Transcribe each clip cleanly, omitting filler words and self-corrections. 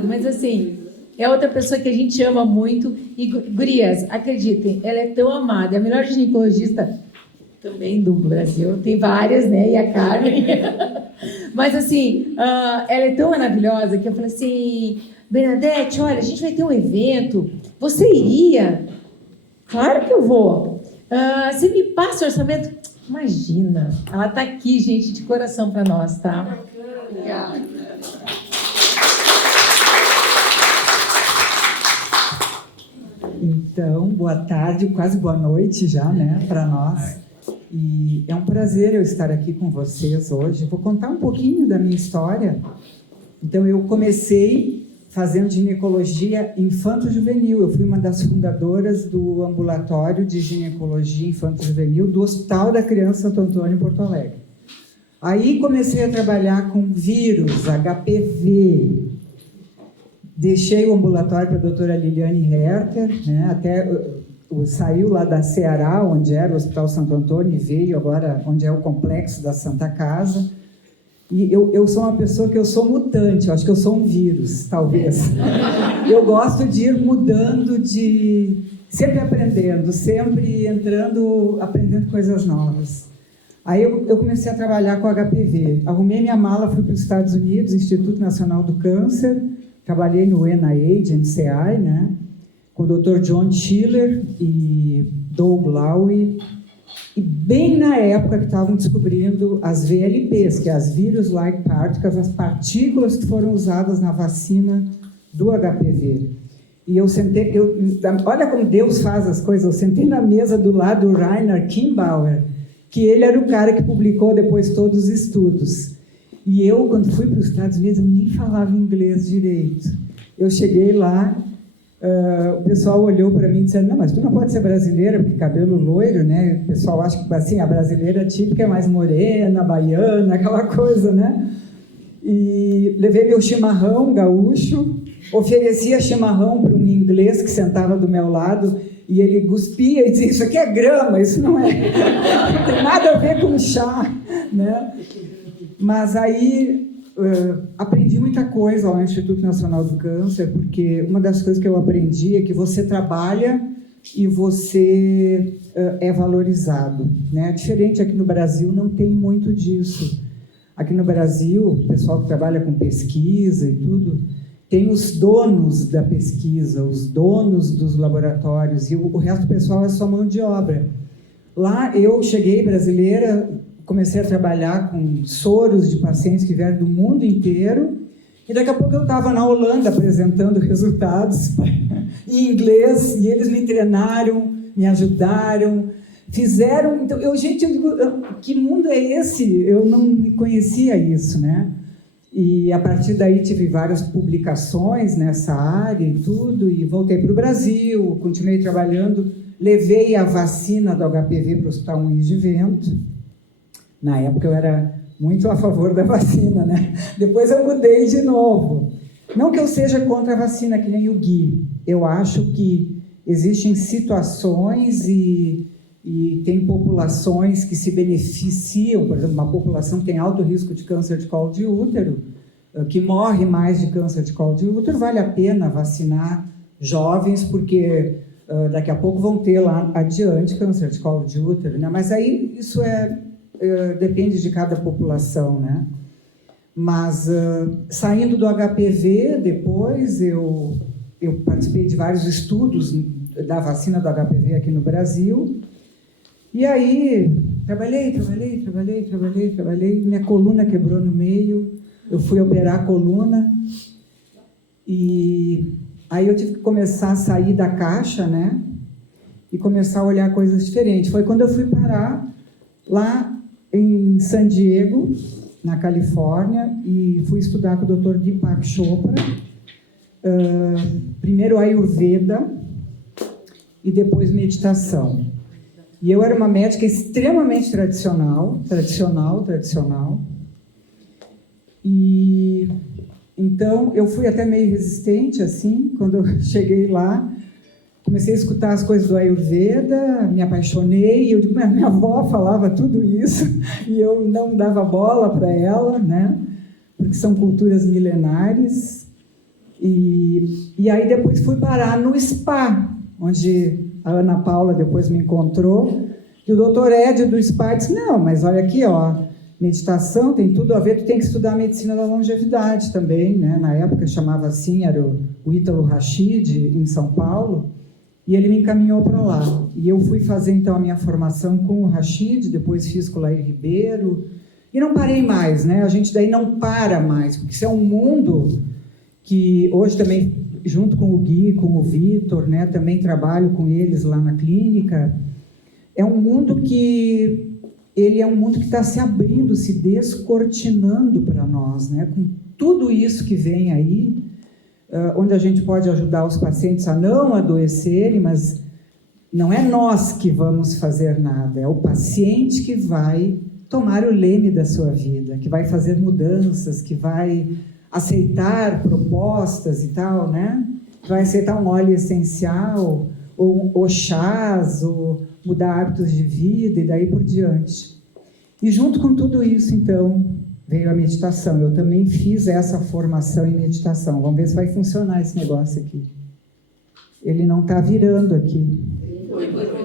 Mas assim, é outra pessoa que a gente ama muito. E, gurias, acreditem, ela é tão amada. É a melhor ginecologista também do Brasil. Tem várias, né? E a Carmen. Mas assim, ela é tão maravilhosa que eu falei assim, Bernadette, olha, a gente vai ter um evento. Você iria? Claro que eu vou. Você me passa o orçamento? Imagina. Ela está aqui, gente, de coração para nós, tá? Obrigada. Então, boa tarde, quase boa noite já, né, para nós. E é um prazer eu estar aqui com vocês hoje. Vou contar um pouquinho da minha história. Então, eu comecei fazendo ginecologia infanto-juvenil. Eu fui uma das fundadoras do ambulatório de ginecologia infanto-juvenil do Hospital da Criança Santo Antônio, em Porto Alegre. Aí comecei a trabalhar com vírus, HPV. Deixei o ambulatório para a doutora Liliane Herter, né? Até saiu lá da Ceará, onde era o Hospital Santo Antônio, e veio agora onde é o complexo da Santa Casa. E eu sou uma pessoa que eu sou mutante, eu acho que eu sou um vírus, talvez. Eu gosto de ir mudando, sempre aprendendo, sempre entrando, aprendendo coisas novas. Aí eu comecei a trabalhar com HPV. Arrumei minha mala, fui para os Estados Unidos, Instituto Nacional do Câncer. Trabalhei no NIH, NCI, né, com o Dr. John Schiller e Doug Lowy, e bem na época que estavam descobrindo as VLPs, que é as Virus-like Particles, as partículas que foram usadas na vacina do HPV. E eu sentei, olha como Deus faz as coisas, eu sentei na mesa do lado do Rainer Kimbauer, que ele era o cara que publicou depois todos os estudos. E eu, quando fui para os Estados Unidos, eu nem falava inglês direito. Eu cheguei lá, o pessoal olhou para mim e disse, não, mas tu não pode ser brasileira, porque cabelo loiro, né? O pessoal acha que assim, a brasileira típica é mais morena, baiana, aquela coisa, né? E levei meu chimarrão gaúcho, oferecia chimarrão para um inglês que sentava do meu lado, e ele cuspia e dizia, isso aqui é grama, isso não é... não tem nada a ver com chá, né? Mas aí aprendi muita coisa lá no Instituto Nacional do Câncer, porque uma das coisas que eu aprendi é que você trabalha e você é valorizado, né? Diferente aqui no Brasil, não tem muito disso. Aqui no Brasil, o pessoal que trabalha com pesquisa e tudo, tem os donos da pesquisa, os donos dos laboratórios, e o resto do pessoal é só mão de obra. Lá eu cheguei brasileira, comecei a trabalhar com soros de pacientes que vieram do mundo inteiro, e daqui a pouco eu estava na Holanda apresentando resultados em inglês, e eles me treinaram, me ajudaram, fizeram... Então, eu digo, que mundo é esse? Eu não conhecia isso, né? E a partir daí tive várias publicações nessa área e tudo, e voltei para o Brasil, continuei trabalhando, levei a vacina do HPV para o Hospital Moinhos de Vento. Na época eu era muito a favor da vacina, né? Depois eu mudei de novo. Não que eu seja contra a vacina, que nem o Gui. Eu acho que existem situações e tem populações que se beneficiam. Por exemplo, uma população que tem alto risco de câncer de colo de útero, que morre mais de câncer de colo de útero, vale a pena vacinar jovens, porque daqui a pouco vão ter lá adiante câncer de colo de útero, né? Mas aí isso depende de cada população, né? Mas saindo do HPV, depois eu participei de vários estudos da vacina do HPV aqui no Brasil, e aí trabalhei, minha coluna quebrou no meio, eu fui operar a coluna, e aí eu tive que começar a sair da caixa, né? E começar a olhar coisas diferentes. Foi quando eu fui parar lá em San Diego, na Califórnia, e fui estudar com o Dr. Deepak Chopra, primeiro Ayurveda e depois meditação. E eu era uma médica extremamente tradicional, e então eu fui até meio resistente, assim, quando eu cheguei lá. Comecei a escutar as coisas do Ayurveda, me apaixonei, e eu digo, minha avó falava tudo isso, e eu não dava bola para ela, né? Porque são culturas milenares. E aí depois fui parar no spa, onde a Ana Paula depois me encontrou, e o doutor Ed do spa disse, não, mas olha aqui, ó, meditação tem tudo a ver, tu tem que estudar a medicina da longevidade também, né? Na época chamava assim, era o Ítalo Rachid, em São Paulo, e ele me encaminhou para lá. E eu fui fazer então a minha formação com o Rachid, depois fiz com o Lair Ribeiro, e não parei mais, né? A gente daí não para mais, porque isso é um mundo que hoje também, junto com o Gui, com o Vitor, né, também trabalho com eles lá na clínica, é um mundo que está se abrindo, se descortinando para nós, né, com tudo isso que vem aí, onde a gente pode ajudar os pacientes a não adoecerem, mas não é nós que vamos fazer nada, é o paciente que vai tomar o leme da sua vida, que vai fazer mudanças, que vai aceitar propostas e tal, né? Vai aceitar um óleo essencial, ou chás, ou mudar hábitos de vida e daí por diante. E junto com tudo isso, então, veio a meditação. Eu também fiz essa formação em meditação. Vamos ver se vai funcionar esse negócio aqui. Ele não está virando aqui.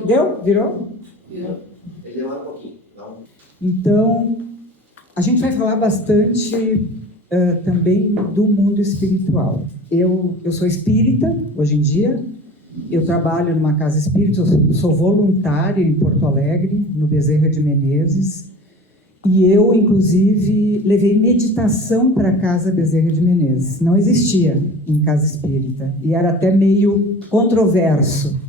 Deu? Virou? Virou. Ele demora um pouquinho. Não. Então, a gente vai falar bastante também do mundo espiritual. Eu sou espírita, hoje em dia. Eu trabalho numa casa espírita, eu sou voluntária em Porto Alegre, no Bezerra de Menezes. E eu, inclusive, levei meditação para a Casa Bezerra de Menezes. Não existia em casa espírita. E era até meio controverso.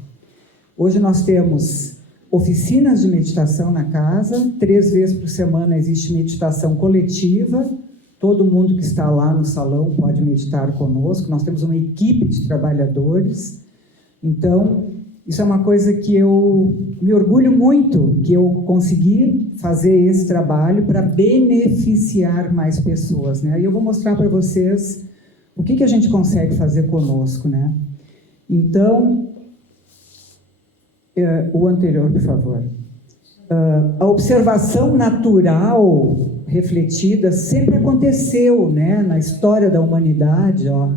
Hoje nós temos oficinas de meditação na casa. 3 vezes por semana existe meditação coletiva. Todo mundo que está lá no salão pode meditar conosco. Nós temos uma equipe de trabalhadores. Então, isso é uma coisa que eu me orgulho muito, que eu consegui fazer esse trabalho para beneficiar mais pessoas, né? E eu vou mostrar para vocês o que a gente consegue fazer conosco, né? Então, o anterior, por favor. A observação natural refletida sempre aconteceu, né, na história da humanidade, ó,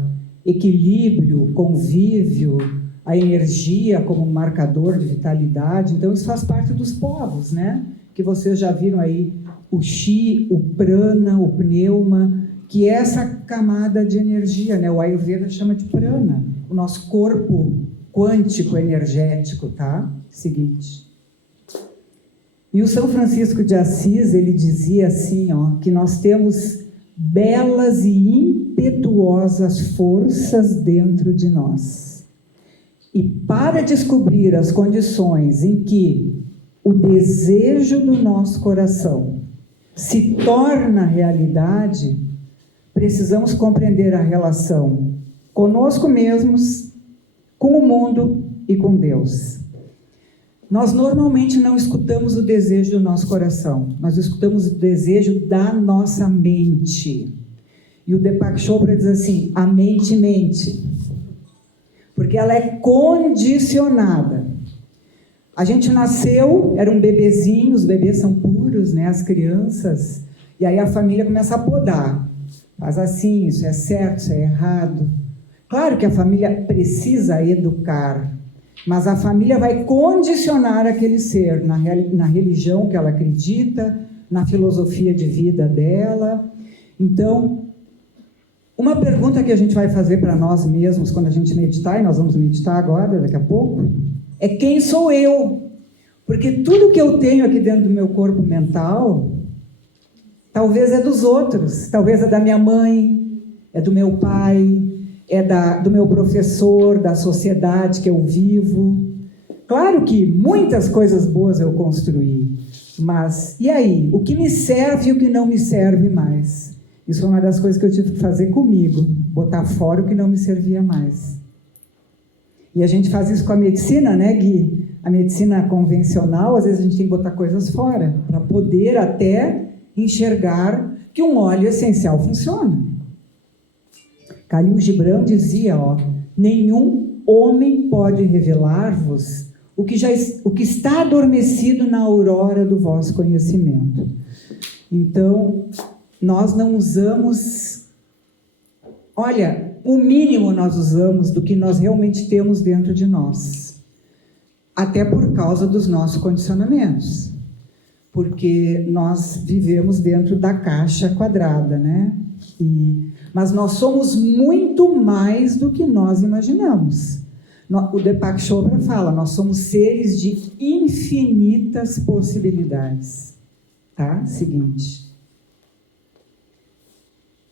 equilíbrio, convívio, a energia como marcador de vitalidade. Então isso faz parte dos povos, né, que vocês já viram aí o chi, o prana, o pneuma, que é essa camada de energia, né? O Ayurveda chama de prana, o nosso corpo quântico energético, tá? Seguinte. E o São Francisco de Assis, ele dizia assim, ó, que nós temos belas e impetuosas forças dentro de nós. E para descobrir as condições em que o desejo do nosso coração se torna realidade, precisamos compreender a relação conosco mesmos, com o mundo e com Deus. Nós normalmente não escutamos o desejo do nosso coração, nós escutamos o desejo da nossa mente. E o Deepak Chopra diz assim, a mente mente, porque ela é condicionada. A gente nasceu, era um bebezinho, os bebês são puros, né, as crianças, e aí a família começa a podar. Faz assim, isso é certo, isso é errado. Claro que a família precisa educar, mas a família vai condicionar aquele ser na religião que ela acredita, na filosofia de vida dela. Então, uma pergunta que a gente vai fazer para nós mesmos quando a gente meditar, e nós vamos meditar agora, daqui a pouco, é quem sou eu? Porque tudo que eu tenho aqui dentro do meu corpo mental, talvez é dos outros, talvez é da minha mãe, é do meu pai, é do meu professor, da sociedade que eu vivo. Claro que muitas coisas boas eu construí, mas e aí? O que me serve e o que não me serve mais? Isso foi uma das coisas que eu tive que fazer comigo, botar fora o que não me servia mais. E a gente faz isso com a medicina, né, Gui? A medicina convencional, às vezes a gente tem que botar coisas fora, para poder até enxergar que um óleo essencial funciona. Khalil Gibran dizia, ó, nenhum homem pode revelar-vos o que está adormecido na aurora do vosso conhecimento. Então, nós não usamos... Olha, o mínimo nós usamos do que nós realmente temos dentro de nós. Até por causa dos nossos condicionamentos. Porque nós vivemos dentro da caixa quadrada, né? Mas nós somos muito mais do que nós imaginamos. O Deepak Chopra fala, nós somos seres de infinitas possibilidades. Tá? Seguinte.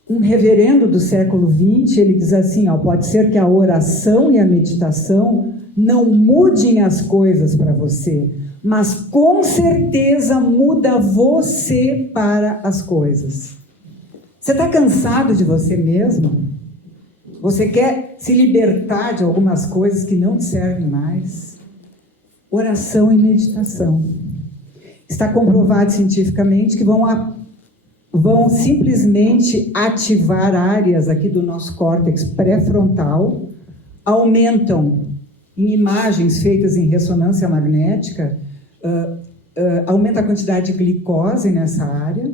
Um reverendo do século XX, ele diz assim, pode ser que a oração e a meditação não mudem as coisas para você, mas com certeza muda você para as coisas. Você está cansado de você mesmo? Você quer se libertar de algumas coisas que não te servem mais? Oração e meditação. Está comprovado cientificamente que vão simplesmente ativar áreas aqui do nosso córtex pré-frontal, aumentam em imagens feitas em ressonância magnética, aumenta a quantidade de glicose nessa área,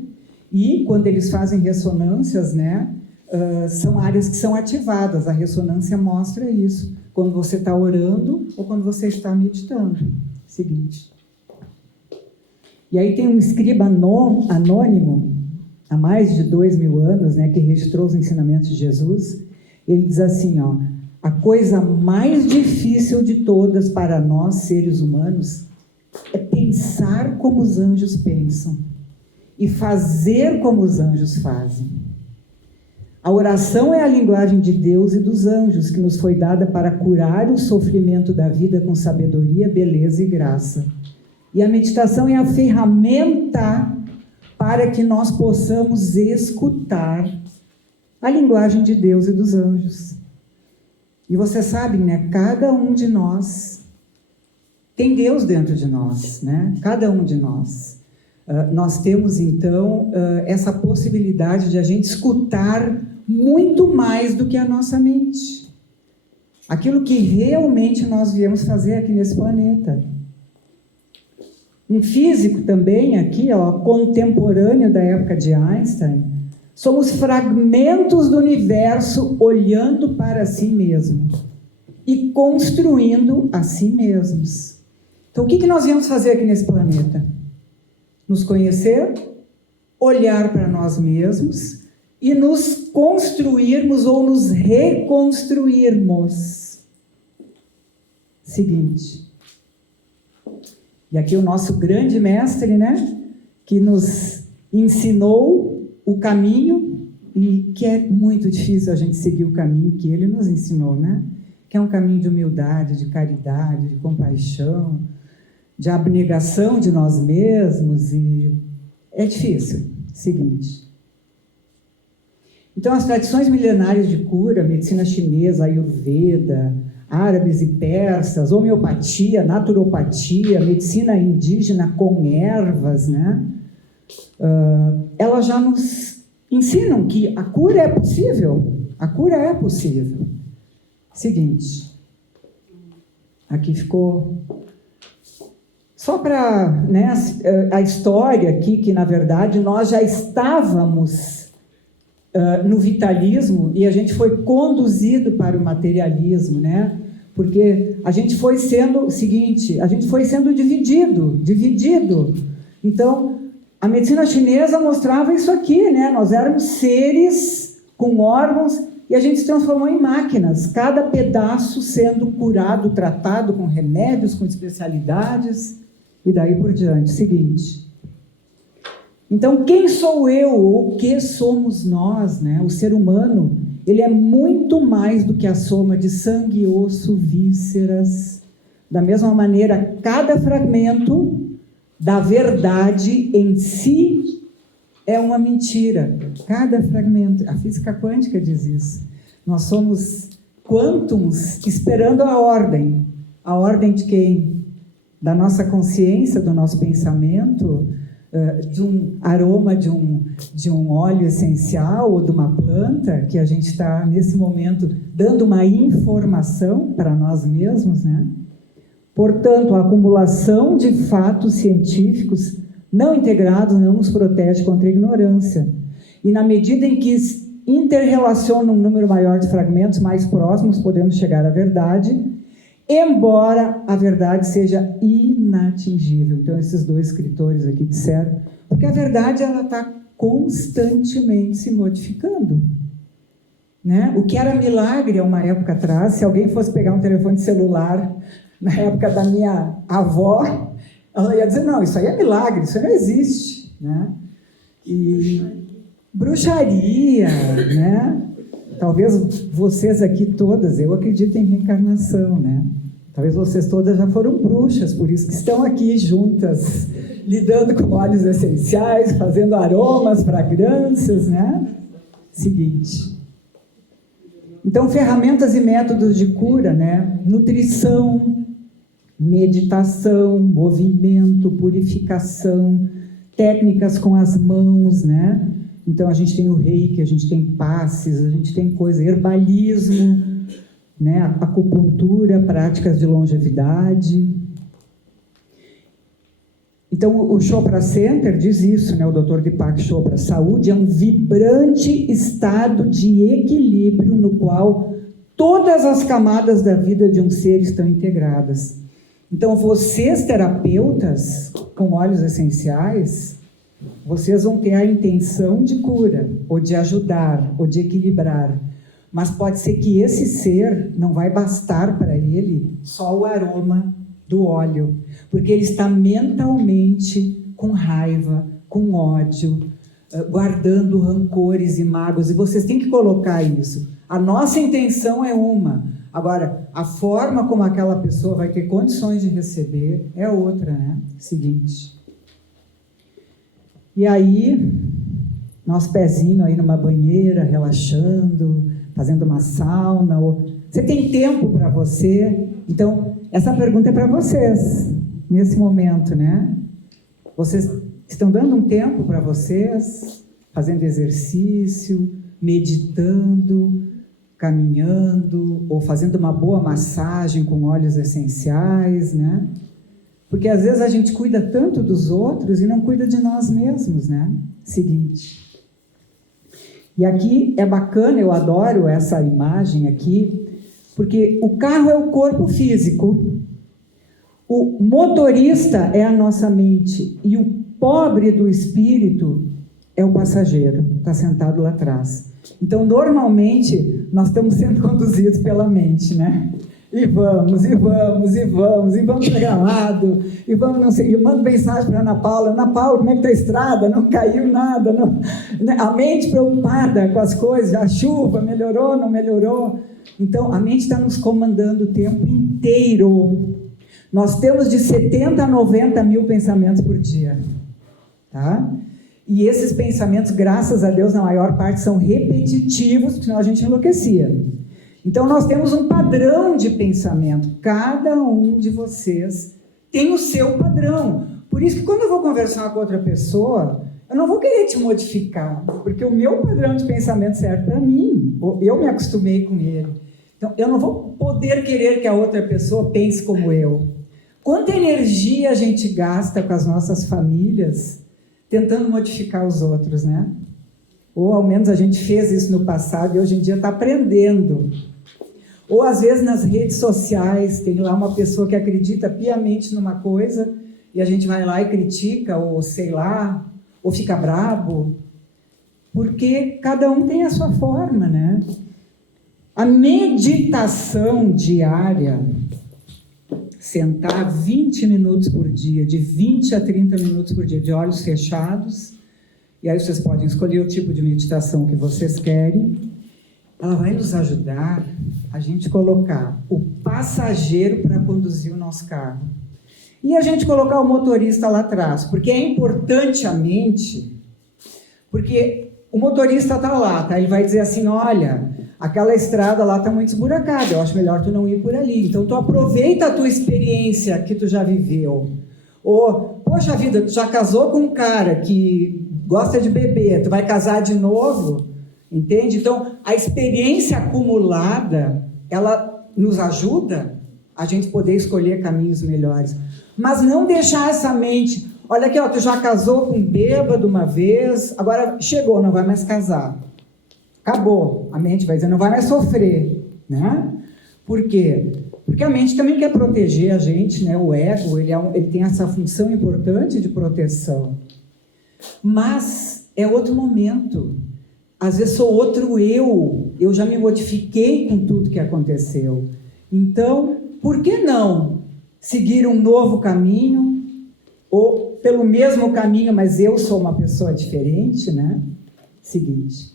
e quando eles fazem ressonâncias, né, são áreas que são ativadas. A ressonância mostra isso, quando você está orando ou quando você está meditando. Seguinte. E aí tem um escriba anônimo, há mais de 2000 anos, né, que registrou os ensinamentos de Jesus. Ele diz assim, a coisa mais difícil de todas para nós, seres humanos, é pensar como os anjos pensam e fazer como os anjos fazem. A oração é a linguagem de Deus e dos anjos que nos foi dada para curar o sofrimento da vida com sabedoria, beleza e graça. E a meditação é a ferramenta para que nós possamos escutar a linguagem de Deus e dos anjos. E vocês sabem, né? Cada um de nós tem Deus dentro de nós, né? Cada um de nós. Nós temos, então, essa possibilidade de a gente escutar muito mais do que a nossa mente. Aquilo que realmente nós viemos fazer aqui nesse planeta. Um físico também aqui, contemporâneo da época de Einstein, somos fragmentos do universo olhando para si mesmo e construindo a si mesmos. Então, o que nós viemos fazer aqui nesse planeta? Nos conhecer, olhar para nós mesmos e nos construirmos ou nos reconstruirmos. Seguinte. E aqui o nosso grande mestre, né, que nos ensinou o caminho, e que é muito difícil a gente seguir o caminho que ele nos ensinou, né? Que é um caminho de humildade, de caridade, de compaixão, de abnegação de nós mesmos, e é difícil. Seguinte. Então, as tradições milenares de cura, medicina chinesa, ayurveda, árabes e persas, homeopatia, naturopatia, medicina indígena com ervas, né? Elas já nos ensinam que a cura é possível. A cura é possível. Seguinte. Aqui ficou... Só para, né, a história aqui, que na verdade nós já estávamos no vitalismo e a gente foi conduzido para o materialismo, né? Porque a gente foi sendo dividido. Então, a medicina chinesa mostrava isso aqui, né? Nós éramos seres com órgãos e a gente se transformou em máquinas, cada pedaço sendo curado, tratado com remédios, com especialidades e daí por diante. Seguinte. Então, quem sou eu ou o que somos nós, né? O ser humano, ele é muito mais do que a soma de sangue, osso, vísceras. Da mesma maneira, cada fragmento da verdade em si é uma mentira. Cada fragmento. A física quântica diz isso. Nós somos quântums esperando a ordem. A ordem de quem? Da nossa consciência, do nosso pensamento, de um aroma de um óleo essencial ou de uma planta, que a gente está, nesse momento, dando uma informação para nós mesmos, né? Portanto, a acumulação de fatos científicos não integrados não nos protege contra a ignorância. E na medida em que interrelacionam um número maior de fragmentos mais próximos, podendo chegar à verdade, embora a verdade seja inatingível. Então, esses dois escritores aqui disseram, porque a verdade está constantemente se modificando. Né? O que era milagre há uma época atrás, se alguém fosse pegar um telefone celular na época da minha avó, ela ia dizer, não, isso aí é milagre, isso aí não existe. Né? E bruxaria, né? Talvez vocês aqui todas, eu acredito em reencarnação, né? Talvez vocês todas já foram bruxas, por isso que estão aqui juntas, lidando com óleos essenciais, fazendo aromas, fragrâncias, né? Seguinte. Então, ferramentas e métodos de cura, né? Nutrição, meditação, movimento, purificação, técnicas com as mãos, né? Então, a gente tem o reiki, a gente tem passes, a gente tem coisa, herbalismo, né? Acupuntura, práticas de longevidade. Então, o Chopra Center diz isso, né? O Dr. Deepak Chopra, saúde é um vibrante estado de equilíbrio no qual todas as camadas da vida de um ser estão integradas. Então, vocês, terapeutas, com óleos essenciais, vocês vão ter a intenção de cura, ou de ajudar, ou de equilibrar. Mas pode ser que esse ser não vai bastar para ele só o aroma do óleo, porque ele está mentalmente com raiva, com ódio, guardando rancores e mágoas, e vocês têm que colocar isso. A nossa intenção é uma, agora, a forma como aquela pessoa vai ter condições de receber é outra, né? Seguinte. E aí, nosso pezinho aí numa banheira, relaxando, fazendo uma sauna. Você tem tempo para você? Então, essa pergunta é para vocês, nesse momento, né? Vocês estão dando um tempo para vocês, fazendo exercício, meditando, caminhando, ou fazendo uma boa massagem com óleos essenciais, né? Porque às vezes a gente cuida tanto dos outros e não cuida de nós mesmos, né? Seguinte. E aqui é bacana, eu adoro essa imagem aqui, porque o carro é o corpo físico, o motorista é a nossa mente e o pobre do espírito é o passageiro, está sentado lá atrás. Então, normalmente, nós estamos sendo conduzidos pela mente, né? E vamos para Gramado, e vamos, não sei, eu mando mensagem para Ana Paula, como é que está a estrada? Não caiu nada, não, né? A mente preocupada com as coisas, a chuva melhorou, não melhorou. Então, a mente está nos comandando o tempo inteiro. Nós temos de 70 a 90 mil pensamentos por dia, tá? E esses pensamentos, graças a Deus, na maior parte, são repetitivos, porque senão a gente enlouquecia. Então, nós temos um padrão de pensamento. Cada um de vocês tem o seu padrão. Por isso que quando eu vou conversar com outra pessoa, eu não vou querer te modificar, porque o meu padrão de pensamento serve para mim. Eu me acostumei com ele. Então, eu não vou poder querer que a outra pessoa pense como eu. Quanta energia a gente gasta com as nossas famílias tentando modificar os outros, né? Ou ao menos a gente fez isso no passado e hoje em dia está aprendendo. Ou às vezes nas redes sociais tem lá uma pessoa que acredita piamente numa coisa e a gente vai lá e critica, ou sei lá, ou fica brabo, porque cada um tem a sua forma, né? A meditação diária, sentar 20 minutos por dia, de 20 a 30 minutos por dia, de olhos fechados, e aí vocês podem escolher o tipo de meditação que vocês querem, ela vai nos ajudar a gente colocar o passageiro para conduzir o nosso carro. E a gente colocar o motorista lá atrás, porque é importante a mente, porque o motorista está lá, tá? Ele vai dizer assim, olha, aquela estrada lá está muito esburacada, eu acho melhor tu não ir por ali. Então, tu aproveita a tua experiência que tu já viveu. Ou, poxa vida, tu já casou com um cara que gosta de beber, tu vai casar de novo, entende? Então, a experiência acumulada, ela nos ajuda a gente poder escolher caminhos melhores. Mas não deixar essa mente, olha aqui, ó, tu já casou com um bêbado uma vez, agora chegou, não vai mais casar. acabou. A mente vai dizer, não vai mais sofrer, né? Por quê? Porque a mente também quer proteger a gente, né? O ego, ele tem essa função importante de proteção. Mas é outro momento. Às vezes sou outro eu já me modifiquei com tudo que aconteceu. Então, por que não seguir um novo caminho, ou pelo mesmo caminho, mas eu sou uma pessoa diferente, né? Seguinte.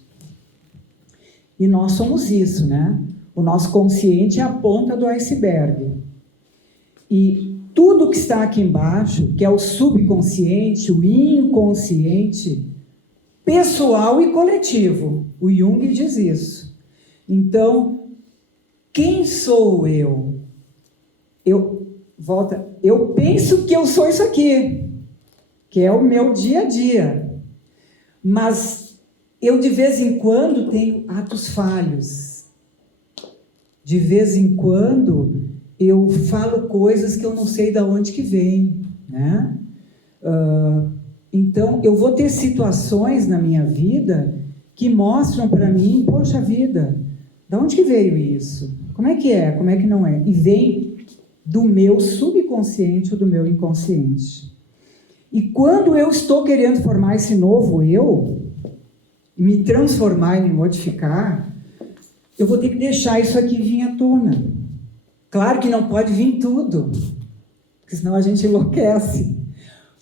E nós somos isso, né? O nosso consciente é a ponta do iceberg. E tudo que está aqui embaixo, que é o subconsciente, o inconsciente, pessoal e coletivo. O Jung diz isso. Então, quem sou eu? Eu penso que eu sou isso aqui, que é o meu dia a dia. Mas eu, de vez em quando, tenho atos falhos. De vez em quando, eu falo coisas que eu não sei de onde que vem, né? Então, eu vou ter situações na minha vida que mostram para mim, poxa vida, de onde que veio isso? Como é que é? Como é que não é? E vem do meu subconsciente ou do meu inconsciente. E quando eu estou querendo formar esse novo eu, me transformar e me modificar, eu vou ter que deixar isso aqui vir à tona. Claro que não pode vir tudo, porque senão a gente enlouquece.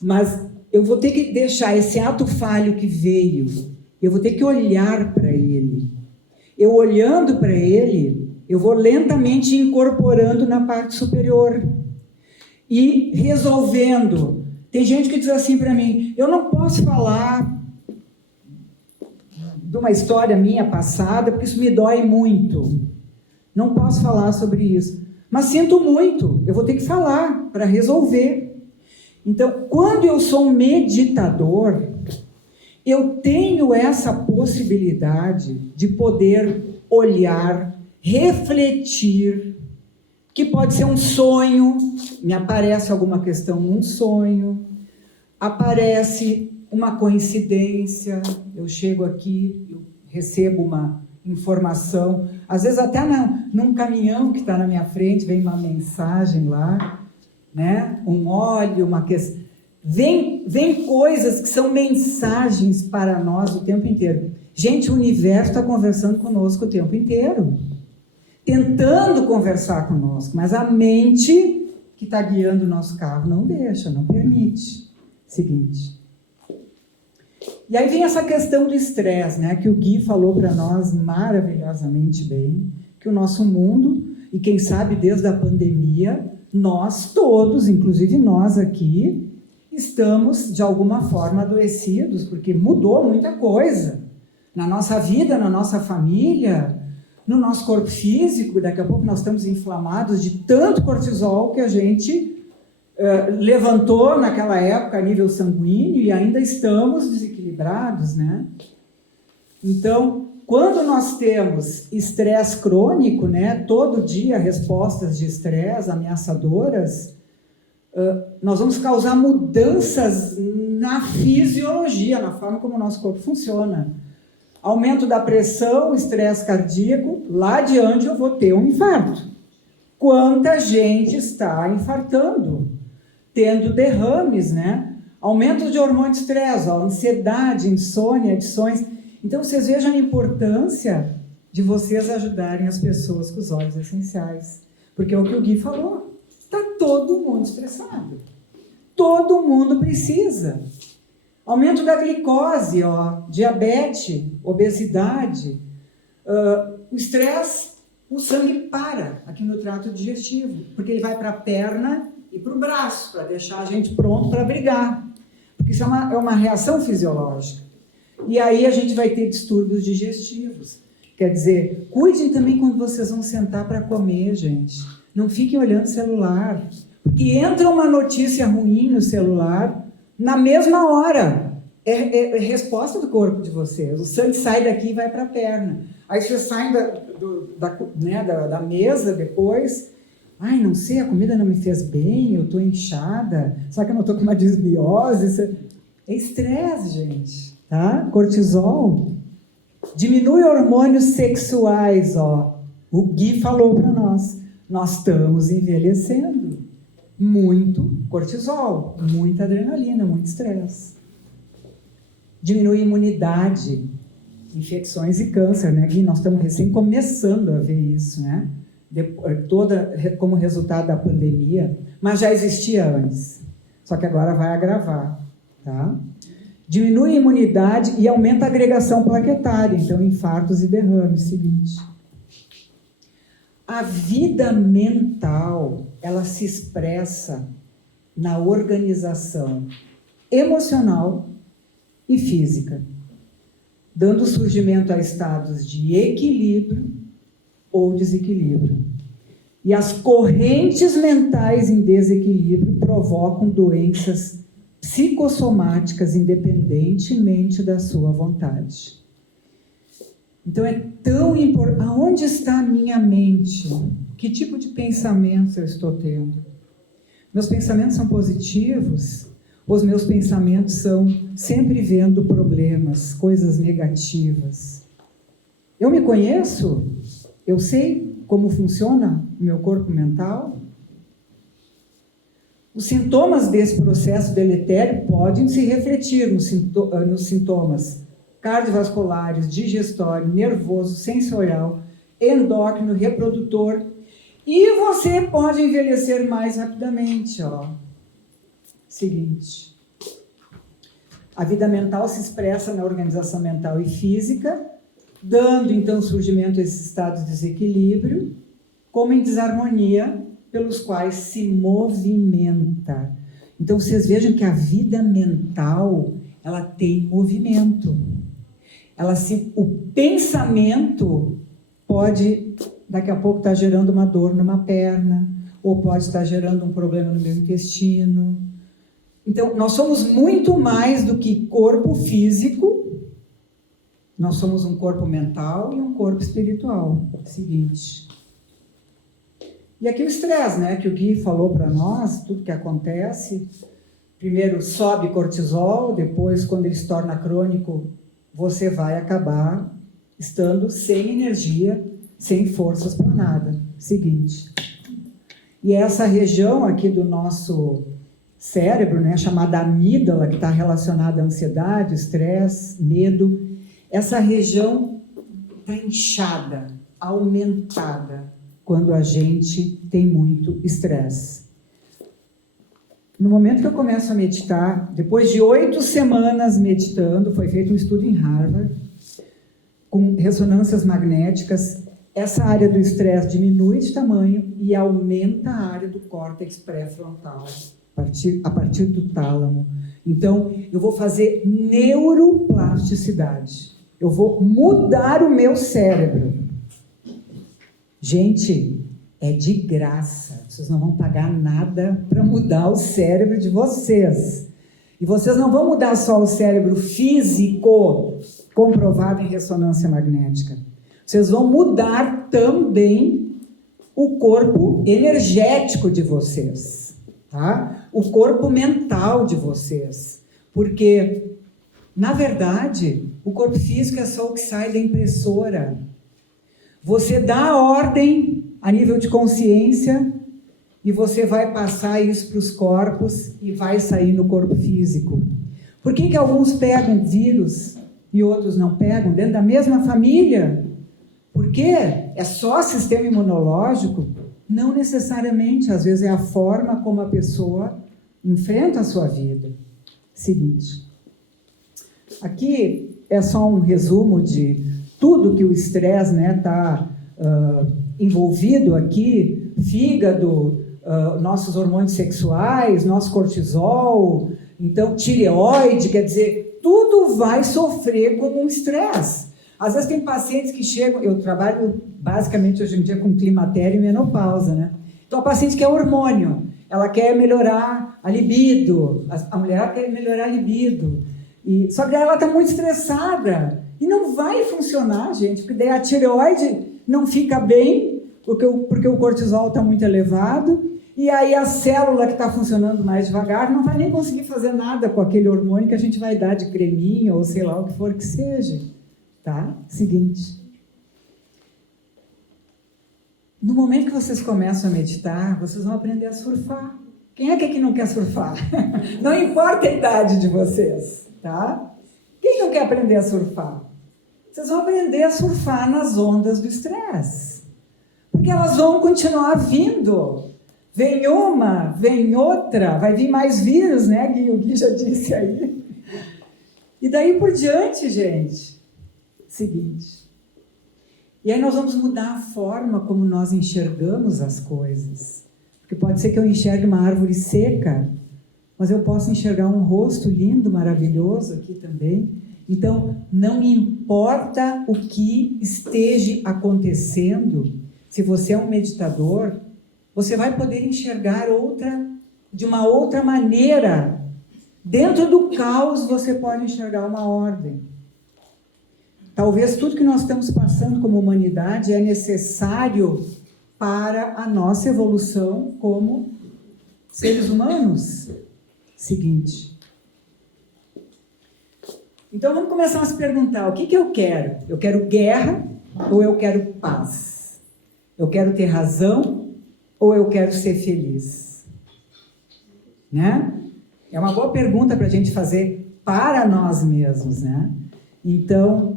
Mas eu vou ter que deixar esse ato falho que veio, eu vou ter que olhar para ele. Eu olhando para ele, eu vou lentamente incorporando na parte superior e resolvendo. Tem gente que diz assim para mim, eu não posso falar de uma história minha passada, porque isso me dói muito. Não posso falar sobre isso. Mas sinto muito, eu vou ter que falar para resolver. Então, quando eu sou um meditador, eu tenho essa possibilidade de poder olhar, refletir, que pode ser um sonho, me aparece alguma questão num sonho, aparece uma coincidência, eu chego aqui, eu recebo uma informação, às vezes até num caminhão que está na minha frente, vem uma mensagem lá, né? Um óleo, uma questão. Vem coisas que são mensagens para nós o tempo inteiro. Gente, o universo está conversando conosco o tempo inteiro, tentando conversar conosco, mas a mente que está guiando o nosso carro não deixa, não permite. Seguinte. E aí vem essa questão do estresse, né, que o Gui falou para nós maravilhosamente bem, que o nosso mundo, e quem sabe desde a pandemia, nós todos, inclusive nós aqui, estamos de alguma forma adoecidos, porque mudou muita coisa na nossa vida, na nossa família, no nosso corpo físico. Daqui a pouco nós estamos inflamados de tanto cortisol que a gente levantou naquela época a nível sanguíneo e ainda estamos desequilibrados, né? Então, quando nós temos estresse crônico, né, todo dia respostas de estresse ameaçadoras, nós vamos causar mudanças na fisiologia, na forma como o nosso corpo funciona. Aumento da pressão, estresse cardíaco, lá adiante eu vou ter um infarto. Quanta gente está infartando, tendo derrames, né? Aumento de hormônio de estresse, ansiedade, insônia, adições. Então, vocês vejam a importância de vocês ajudarem as pessoas com os óleos essenciais. Porque é o que o Gui falou. Está todo mundo estressado. Todo mundo precisa. Aumento da glicose, diabetes, obesidade. O estresse, o sangue para aqui no trato digestivo. Porque ele vai para a perna e para o braço, para deixar a gente pronto para brigar. Porque isso é uma reação fisiológica. E aí a gente vai ter distúrbios digestivos. Quer dizer, cuidem também quando vocês vão sentar para comer, gente. Não fiquem olhando o celular. Porque entra uma notícia ruim no celular na mesma hora. É resposta do corpo de vocês. O sangue sai daqui e vai para a perna. Aí vocês saem da mesa depois. Ai, não sei, a comida não me fez bem, eu estou inchada. Só que eu não estou com uma desbiose. É estresse, gente. Tá? Cortisol. Diminui hormônios sexuais, ó. O Gui falou para nós. Nós estamos envelhecendo. Muito cortisol, muita adrenalina, muito estresse. Diminui a imunidade, infecções e câncer, né, Gui? Nós estamos recém começando a ver isso, né? Como resultado da pandemia, mas já existia antes. Só que agora vai agravar, tá? Diminui a imunidade e aumenta a agregação plaquetária, então infartos e derrames. Seguinte. A vida mental, ela se expressa na organização emocional e física, dando surgimento a estados de equilíbrio ou desequilíbrio. E as correntes mentais em desequilíbrio provocam doenças psicossomáticas independentemente da sua vontade. Então é tão importante. Aonde está a minha mente? Que tipo de pensamentos eu estou tendo? Meus pensamentos são positivos? Os meus pensamentos são sempre vendo problemas, coisas negativas? Eu me conheço? Eu sei como funciona o meu corpo mental? Os sintomas desse processo deletério podem se refletir nos sintomas cardiovasculares, digestório, nervoso, sensorial, endócrino, reprodutor. E você pode envelhecer mais rapidamente, ó. Seguinte. A vida mental se expressa na organização mental e física, dando então surgimento a esses estados de desequilíbrio, como em desarmonia, pelos quais se movimenta. Então vocês vejam que a vida mental, ela tem movimento. O pensamento pode, daqui a pouco, estar gerando uma dor numa perna, ou pode estar gerando um problema no meu intestino. Então, nós somos muito mais do que corpo físico, nós somos um corpo mental e um corpo espiritual. Seguinte. E aqui o estresse, né, que o Gui falou para nós, tudo que acontece. Primeiro sobe cortisol, depois, quando ele se torna crônico, você vai acabar estando sem energia, sem forças para nada. Seguinte. E essa região aqui do nosso cérebro, né, chamada amígdala, que está relacionada à ansiedade, estresse, medo, essa região está inchada, aumentada, quando a gente tem muito estresse. No momento que eu começo a meditar, depois de 8 semanas meditando, foi feito um estudo em Harvard, com ressonâncias magnéticas, essa área do estresse diminui de tamanho e aumenta a área do córtex pré-frontal, a partir do tálamo. Então, eu vou fazer neuroplasticidade. Eu vou mudar o meu cérebro. Gente, é de graça. Vocês não vão pagar nada para mudar o cérebro de vocês. E vocês não vão mudar só o cérebro físico, comprovado em ressonância magnética. Vocês vão mudar também o corpo energético de vocês, tá? O corpo mental de vocês. Porque, na verdade, o corpo físico é só o que sai da impressora. Você dá a ordem a nível de consciência e você vai passar isso para os corpos e vai sair no corpo físico. Por que alguns pegam vírus e outros não pegam dentro da mesma família? Porque é só sistema imunológico? Não necessariamente, às vezes é a forma como a pessoa enfrenta a sua vida. Seguinte, aqui é só um resumo de tudo que o estresse, né, está envolvido aqui, fígado, nossos hormônios sexuais, nosso cortisol, então tireoide, quer dizer, tudo vai sofrer com um estresse. Às vezes tem pacientes que chegam, eu trabalho basicamente hoje em dia com climatério e menopausa, né? Então a paciente quer hormônio, ela quer melhorar a libido, a mulher quer melhorar a libido, só que daí ela está muito estressada e não vai funcionar, gente, porque daí a tireoide não fica bem, porque o cortisol está muito elevado, e aí a célula que está funcionando mais devagar não vai nem conseguir fazer nada com aquele hormônio que a gente vai dar de creminha ou sei lá o que for que seja. tá? Seguinte. No momento que vocês começam a meditar, vocês vão aprender a surfar. Quem é que aqui não quer surfar? Não importa a idade de vocês, tá? Quem não quer aprender a surfar? Vocês vão aprender a surfar nas ondas do estresse. Porque elas vão continuar vindo. Vem uma, vem outra, vai vir mais vírus, né, Gui? O Gui já disse aí. E daí por diante, gente, seguinte. E aí nós vamos mudar a forma como nós enxergamos as coisas. Porque pode ser que eu enxergue uma árvore seca, mas eu posso enxergar um rosto lindo, maravilhoso aqui também. Então, não importa o que esteja acontecendo, se você é um meditador, você vai poder enxergar de uma outra maneira. Dentro do caos, você pode enxergar uma ordem. Talvez tudo que nós estamos passando como humanidade é necessário para a nossa evolução como seres humanos. Seguinte. Então vamos começar a se perguntar, o que eu quero? Eu quero guerra ou eu quero paz? Eu quero ter razão ou eu quero ser feliz? Né? É uma boa pergunta para a gente fazer para nós mesmos, né? Então,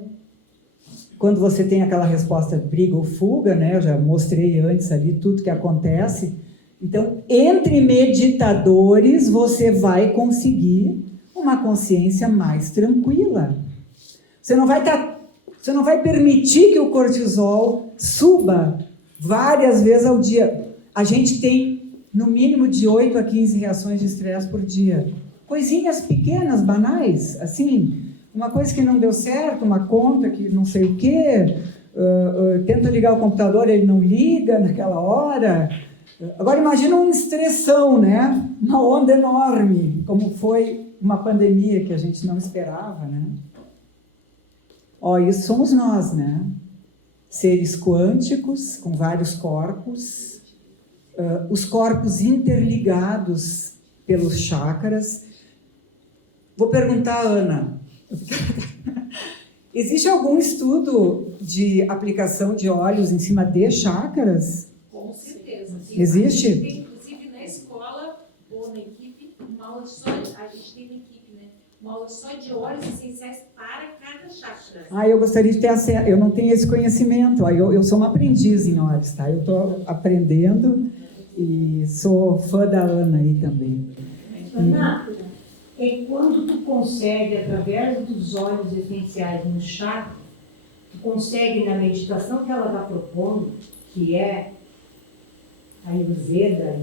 quando você tem aquela resposta briga ou fuga, né? Eu já mostrei antes ali tudo que acontece. Então, entre meditadores, você vai conseguir uma consciência mais tranquila. Você não vai permitir que o cortisol suba várias vezes ao dia. A gente tem, no mínimo, de 8 a 15 reações de estresse por dia. Coisinhas pequenas, banais, assim... Uma coisa que não deu certo, uma conta que não sei o quê, tenta ligar o computador, ele não liga naquela hora. Agora imagina um estressão, né? Uma onda enorme, como foi uma pandemia que a gente não esperava, né? Ó, isso somos nós, né? Seres quânticos, com vários corpos, os corpos interligados pelos chakras. Vou perguntar a Ana, existe algum estudo de aplicação de óleos em cima de chakras? Com certeza. Sim. Existe? A gente tem, inclusive, na escola ou na equipe, uma aula só, a gente tem na equipe, né? Uma aula só de óleos essenciais para cada chakra. Eu gostaria de ter acesso, eu não tenho esse conhecimento, eu sou uma aprendiz em óleos, tá? Eu estou aprendendo e sou fã da Ana aí também. Ana, é quando tu consegue, através dos óleos essenciais no chakra, tu consegue, na meditação que ela está propondo, que é a Ayurveda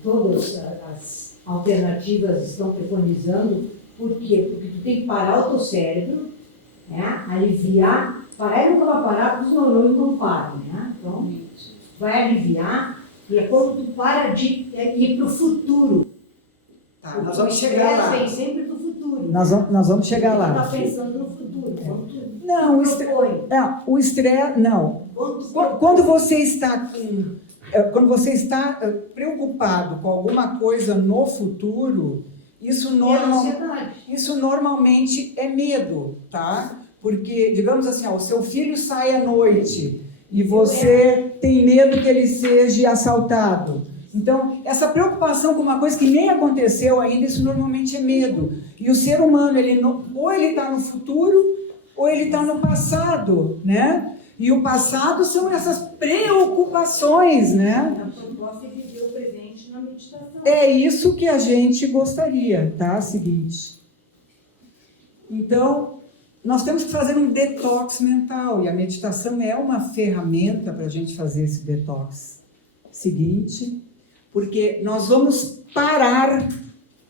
todas as alternativas estão preconizando. Por quê? Porque tu tem que parar o teu cérebro, né? Aliviar, parar e nunca vai parar, porque os neurônios não param, né? Então, vai aliviar, e é quando tu para de ir para o futuro. Tá, nós vamos chegar lá. Vem sempre do futuro. Nós vamos chegar lá. Está pensando no futuro. Não, o estresse, não. Quando você está preocupado com alguma coisa no futuro, isso normalmente é medo, tá? Porque, digamos assim, o seu filho sai à noite e você tem medo que ele seja assaltado. Então, essa preocupação com uma coisa que nem aconteceu ainda, isso normalmente é medo. E o ser humano, ou ele está no futuro, ou ele está no passado, né? E o passado são essas preocupações, né? A proposta é viver o presente na meditação. É isso que a gente gostaria, tá? Seguinte. Então, nós temos que fazer um detox mental, e a meditação é uma ferramenta para a gente fazer esse detox. Seguinte... Porque nós vamos parar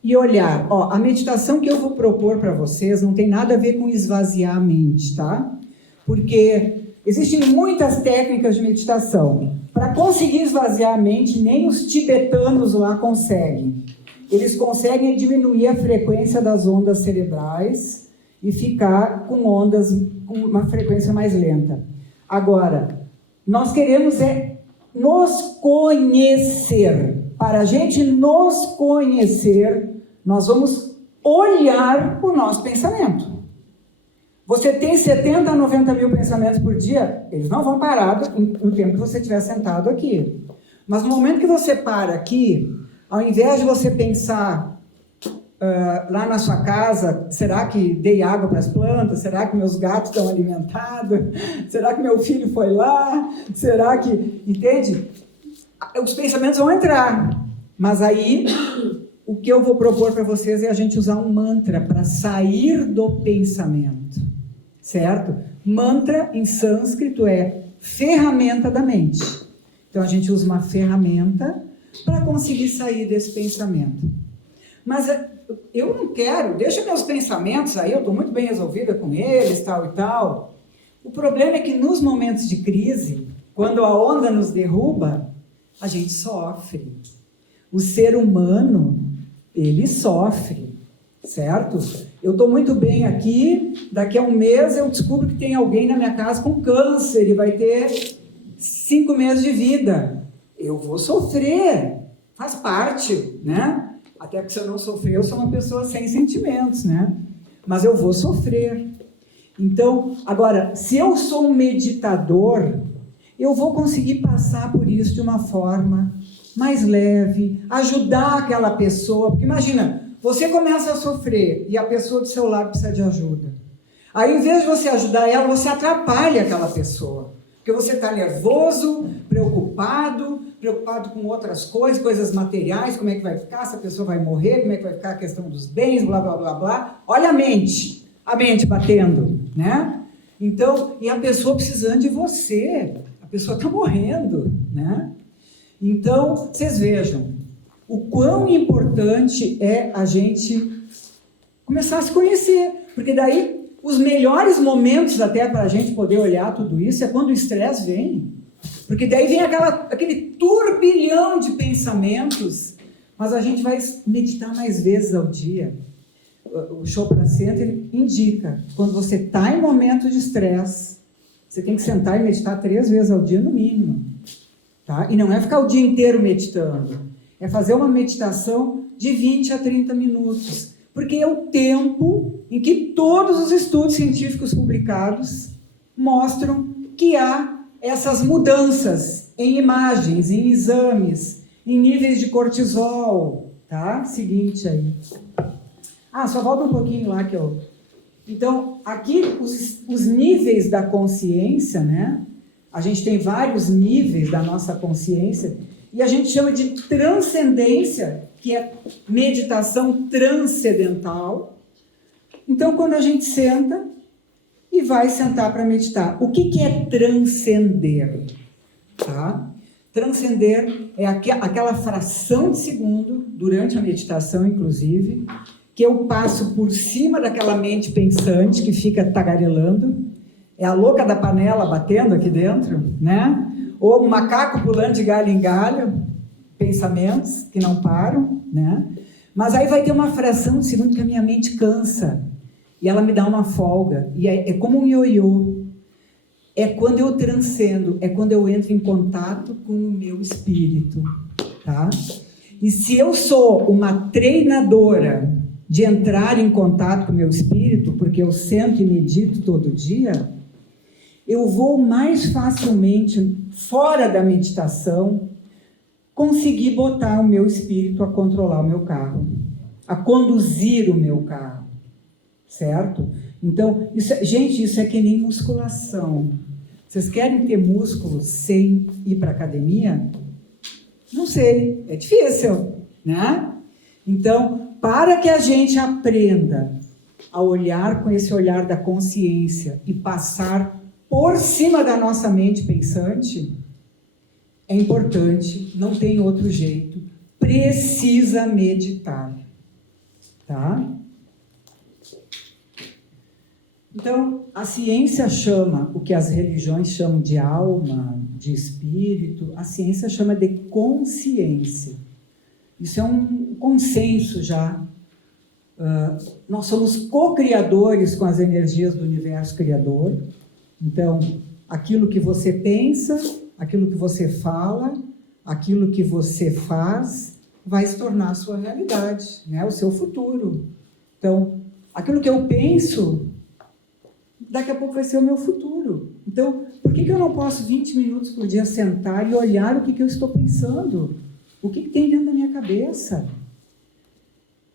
e olhar. Ó, a meditação que eu vou propor para vocês não tem nada a ver com esvaziar a mente, tá? Porque existem muitas técnicas de meditação. Para conseguir esvaziar a mente, nem os tibetanos lá conseguem. Eles conseguem diminuir a frequência das ondas cerebrais e ficar com ondas com uma frequência mais lenta. Agora, nós queremos nos conhecer. Para a gente nos conhecer, nós vamos olhar o nosso pensamento. Você tem 70 a 90 mil pensamentos por dia, eles não vão parar no tempo que você estiver sentado aqui. Mas no momento que você para aqui, ao invés de você pensar lá na sua casa, será que dei água para as plantas? Será que meus gatos estão alimentados? Será que meu filho foi lá? Será que... Entende? Os pensamentos vão entrar. Mas aí, o que eu vou propor para vocês é a gente usar um mantra para sair do pensamento. Certo? Mantra, em sânscrito, é ferramenta da mente. Então, a gente usa uma ferramenta para conseguir sair desse pensamento. Mas eu não quero, deixa meus pensamentos aí, eu estou muito bem resolvida com eles, tal e tal. O problema é que nos momentos de crise, quando a onda nos derruba, a gente sofre. O ser humano, ele sofre, certo? Eu estou muito bem aqui, daqui a um mês eu descubro que tem alguém na minha casa com câncer e vai ter 5 meses de vida. Eu vou sofrer, faz parte, né? Até porque se eu não sofrer, eu sou uma pessoa sem sentimentos, né? Mas eu vou sofrer. Então, agora, se eu sou um meditador, eu vou conseguir passar por isso de uma forma mais leve, ajudar aquela pessoa. Porque imagina, você começa a sofrer e a pessoa do seu lado precisa de ajuda. Aí, em vez de você ajudar ela, você atrapalha aquela pessoa. Porque você está nervoso, preocupado com outras coisas, coisas materiais, como é que vai ficar, se a pessoa vai morrer, como é que vai ficar a questão dos bens, blá, blá, blá, blá. Olha a mente batendo, né? Então, e a pessoa precisando de você, a pessoa está morrendo, né? Então, vocês vejam, o quão importante é a gente começar a se conhecer, porque daí os melhores momentos até para a gente poder olhar tudo isso é quando o estresse vem. Porque daí vem aquele turbilhão de pensamentos, mas a gente vai meditar mais vezes ao dia. O Chopra Center indica, quando você está em momento de estresse, você tem que sentar e meditar 3 vezes ao dia no mínimo. Tá? E não é ficar o dia inteiro meditando, é fazer uma meditação de 20 a 30 minutos. Porque é o tempo em que todos os estudos científicos publicados mostram que há essas mudanças em imagens, em exames, em níveis de cortisol, tá? Seguinte aí. Só volta um pouquinho lá que eu... Então, aqui os níveis da consciência, né? A gente tem vários níveis da nossa consciência e a gente chama de transcendência, que é meditação transcendental. Então, quando a gente senta e vai sentar para meditar, o que é transcender? Tá? Transcender é aquela fração de segundo, durante a meditação, inclusive, que eu passo por cima daquela mente pensante que fica tagarelando, é a louca da panela batendo aqui dentro, né? Ou um macaco pulando de galho em galho, pensamentos que não param, né? Mas aí vai ter uma fração de segundo que a minha mente cansa e ela me dá uma folga, e é como um ioiô. É quando eu transcendo, é quando eu entro em contato com o meu espírito, tá? E se eu sou uma treinadora de entrar em contato com o meu espírito, porque eu sento e medito todo dia, eu vou mais facilmente, fora da meditação, conseguir botar o meu espírito a controlar o meu carro, a conduzir o meu carro, certo? Então, gente, isso é que nem musculação. Vocês querem ter músculo sem ir para a academia? Não sei, é difícil, né? Então, para que a gente aprenda a olhar com esse olhar da consciência e passar por cima da nossa mente pensante, é importante, não tem outro jeito, precisa meditar, tá? Então, a ciência chama o que as religiões chamam de alma, de espírito, a ciência chama de consciência. Isso é um consenso já. Nós somos co-criadores com as energias do universo criador. Então, aquilo que você pensa, aquilo que você fala, aquilo que você faz, vai se tornar a sua realidade, né? O seu futuro. Então, aquilo que eu penso daqui a pouco vai ser o meu futuro. Então, por que eu não posso 20 minutos por dia sentar e olhar o que eu estou pensando? O que tem dentro da minha cabeça?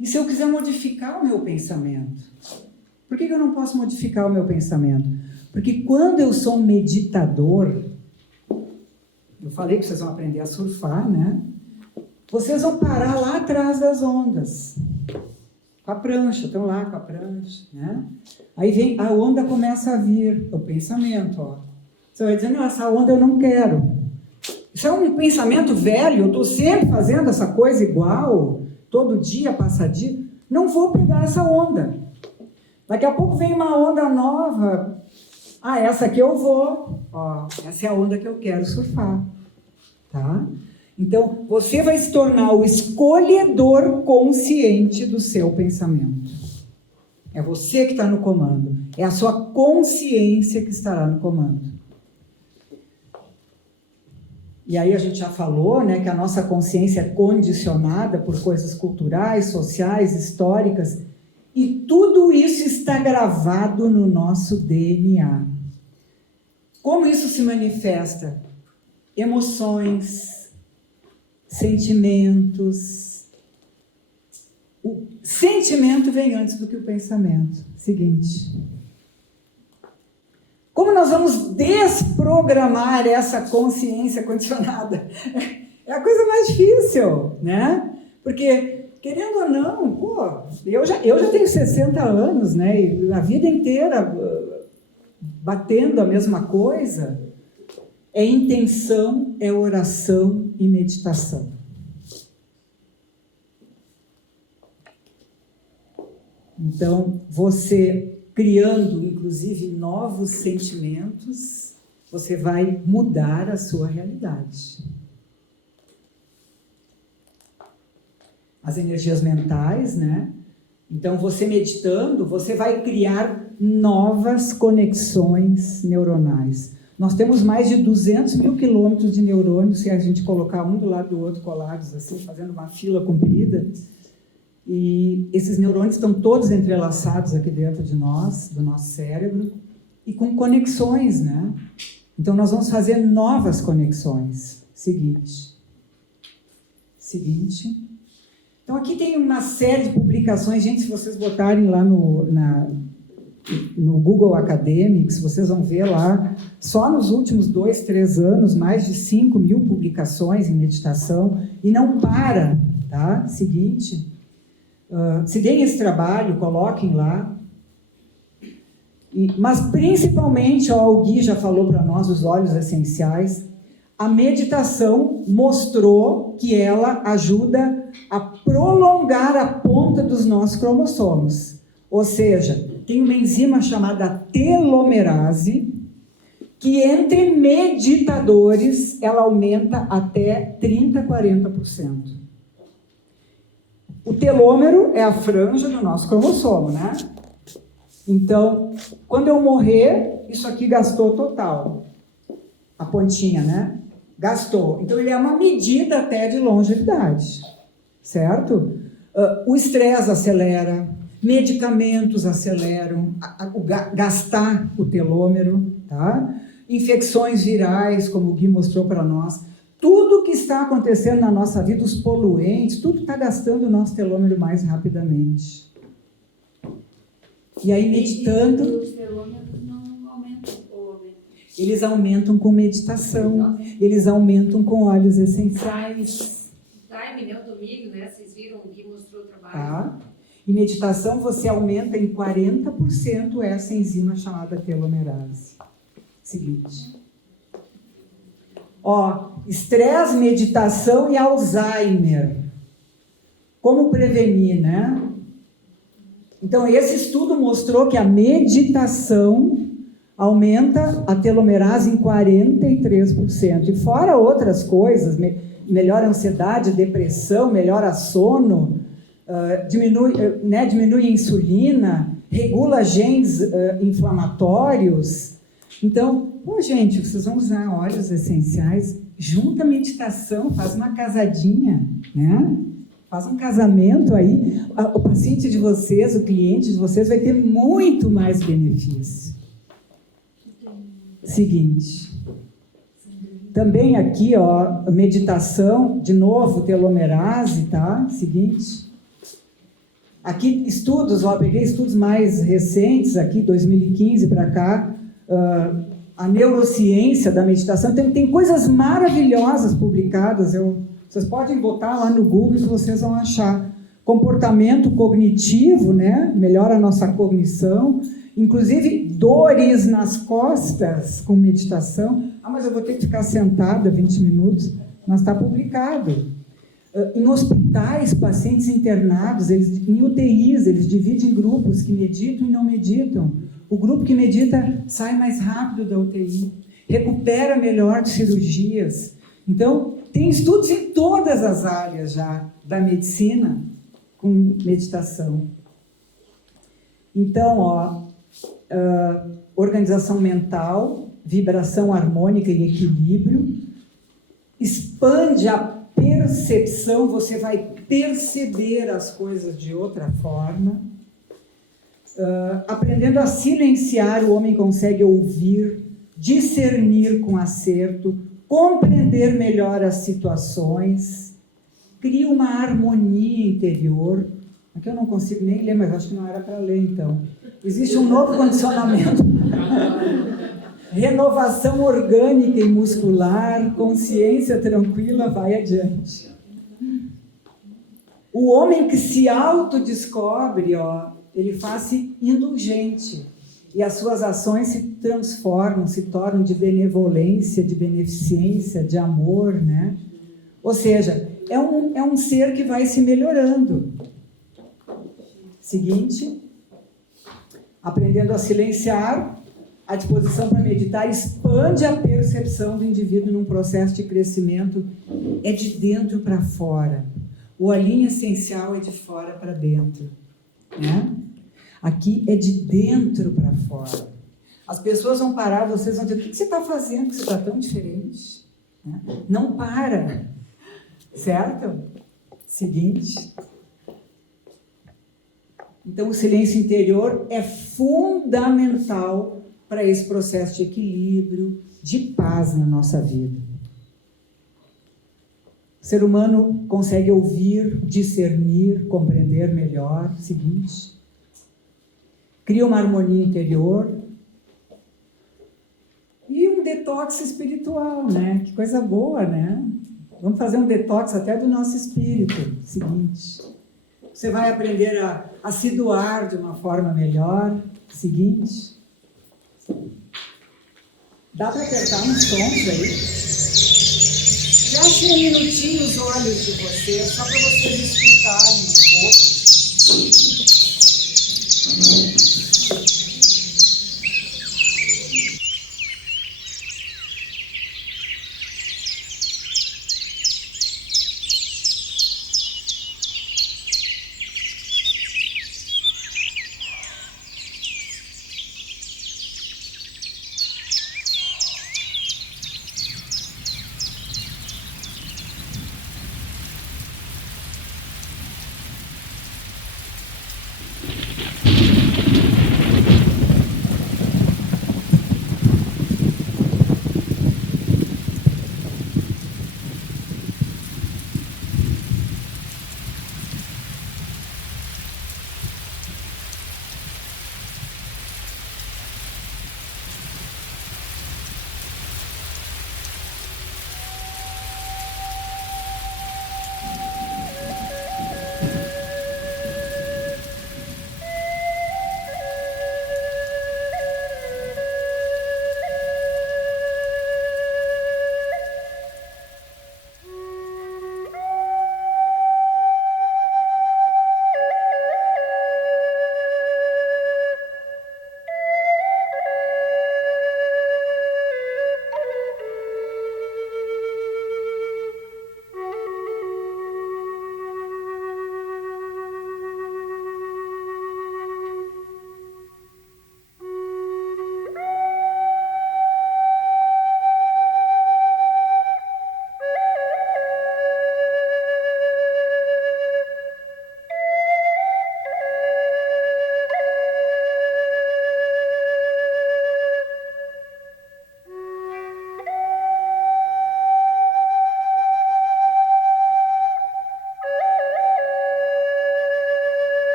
E se eu quiser modificar o meu pensamento? Por que eu não posso modificar o meu pensamento? Porque quando eu sou um meditador, eu falei que vocês vão aprender a surfar, né? Vocês vão parar lá atrás das ondas. Com a prancha, estão lá com a prancha, né? Aí vem, a onda começa a vir, o pensamento, ó. Você vai dizer, não, essa onda eu não quero. Isso é um pensamento velho, eu estou sempre fazendo essa coisa igual, todo dia, passadinho. Não vou pegar essa onda. Daqui a pouco vem uma onda nova. Ah, essa aqui eu vou. Ó, essa é a onda que eu quero surfar. Tá? Então, você vai se tornar o escolhedor consciente do seu pensamento. É você que está no comando. É a sua consciência que estará no comando. E aí a gente já falou, né, que a nossa consciência é condicionada por coisas culturais, sociais, históricas, e tudo isso está gravado no nosso DNA. Como isso se manifesta? Emoções, sentimentos. O sentimento vem antes do que o pensamento. Seguinte. Como nós vamos desprogramar essa consciência condicionada? É a coisa mais difícil, né? Porque, querendo ou não, pô, eu já tenho 60 anos, né? E a vida inteira batendo a mesma coisa. É intenção, é oração e meditação. Então, você criando, inclusive, novos sentimentos, você vai mudar a sua realidade. As energias mentais, né? Então, você meditando, você vai criar novas conexões neuronais. Nós temos mais de 200 mil quilômetros de neurônios, se a gente colocar um do lado do outro colados, assim, fazendo uma fila comprida. E esses neurônios estão todos entrelaçados aqui dentro de nós, do nosso cérebro, e com conexões, né? Então, nós vamos fazer novas conexões. Seguinte. Então, aqui tem uma série de publicações. Gente, se vocês botarem lá no Google Academics, vocês vão ver lá, só nos últimos 2, 3 anos, mais de 5 mil publicações em meditação, e não para, tá? Seguinte. Se deem esse trabalho, coloquem lá. Mas principalmente, o Gui já falou para nós, os óleos essenciais, a meditação mostrou que ela ajuda a prolongar a ponta dos nossos cromossomos. Ou seja, tem uma enzima chamada telomerase, que entre meditadores ela aumenta até 30%, 40%. O telômero é a franja do nosso cromossomo, né? Então, quando eu morrer, isso aqui gastou total. A pontinha, né? Gastou. Então, ele é uma medida até de longevidade, certo? O estresse acelera, medicamentos aceleram, gastar o telômero, tá? Infecções virais, como o Gui mostrou para nós. Tudo que está acontecendo na nossa vida, os poluentes, tudo está gastando o nosso telômero mais rapidamente. E aí, meditando... Os telômeros não aumentam ou aumentam? Eles aumentam com meditação, eles aumentam com óleos essenciais. Time, né? O domingo, né? Vocês viram, o Gui mostrou o trabalho. Tá? Em meditação, você aumenta em 40% essa enzima chamada telomerase. Seguinte. Estresse, meditação e Alzheimer. Como prevenir, né? Então, esse estudo mostrou que a meditação aumenta a telomerase em 43%. E fora outras coisas, melhora a ansiedade, depressão, melhora sono, diminui a insulina, regula genes inflamatórios. Então, gente, vocês vão usar óleos essenciais, junta a meditação, faz uma casadinha, né? Faz um casamento aí, o paciente de vocês, o cliente de vocês vai ter muito mais benefício. Seguinte. Também aqui, ó, meditação, de novo, telomerase, tá? Seguinte. Aqui, estudos, ó, peguei estudos mais recentes, aqui, 2015 para cá, a neurociência da meditação, tem coisas maravilhosas publicadas, vocês podem botar lá no Google que vocês vão achar. Comportamento cognitivo, né? Melhora a nossa cognição, inclusive dores nas costas com meditação. Mas eu vou ter que ficar sentada 20 minutos, mas está publicado. Em hospitais, pacientes internados, em UTIs, eles dividem em grupos que meditam e não meditam. O grupo que medita sai mais rápido da UTI, recupera melhor de cirurgias. Então, tem estudos em todas as áreas já da medicina com meditação. Então, ó, organização mental, vibração harmônica e equilíbrio, expande a percepção, você vai perceber as coisas de outra forma. Aprendendo a silenciar, o homem consegue ouvir, discernir com acerto, compreender melhor as situações, cria uma harmonia interior. Aqui eu não consigo nem ler, mas acho que não era para ler, então. Existe um novo condicionamento. Renovação orgânica e muscular, consciência tranquila, vai adiante. O homem que se autodescobre, ó, ele faz-se indulgente e as suas ações se transformam, se tornam de benevolência, de beneficência, de amor, né? Ou seja, é um ser que vai se melhorando. Seguinte, aprendendo a silenciar, a disposição para meditar expande a percepção do indivíduo num processo de crescimento, é de dentro para fora. O olhinho essencial é de fora para dentro, né? Aqui é de dentro para fora. As pessoas vão parar, vocês vão dizer, o que você está fazendo que você está tão diferente? Né? Não para, certo? Seguinte. Então, o silêncio interior é fundamental para esse processo de equilíbrio, de paz na nossa vida. O ser humano consegue ouvir, discernir, compreender melhor. Seguinte. Cria uma harmonia interior e um detox espiritual, né? Que coisa boa, né? Vamos fazer um detox até do nosso espírito. Seguinte. Você vai aprender a se doar de uma forma melhor. Seguinte. Dá para apertar uns sons aí? Feche um minutinho os olhos de vocês, só para vocês escutarem um pouco.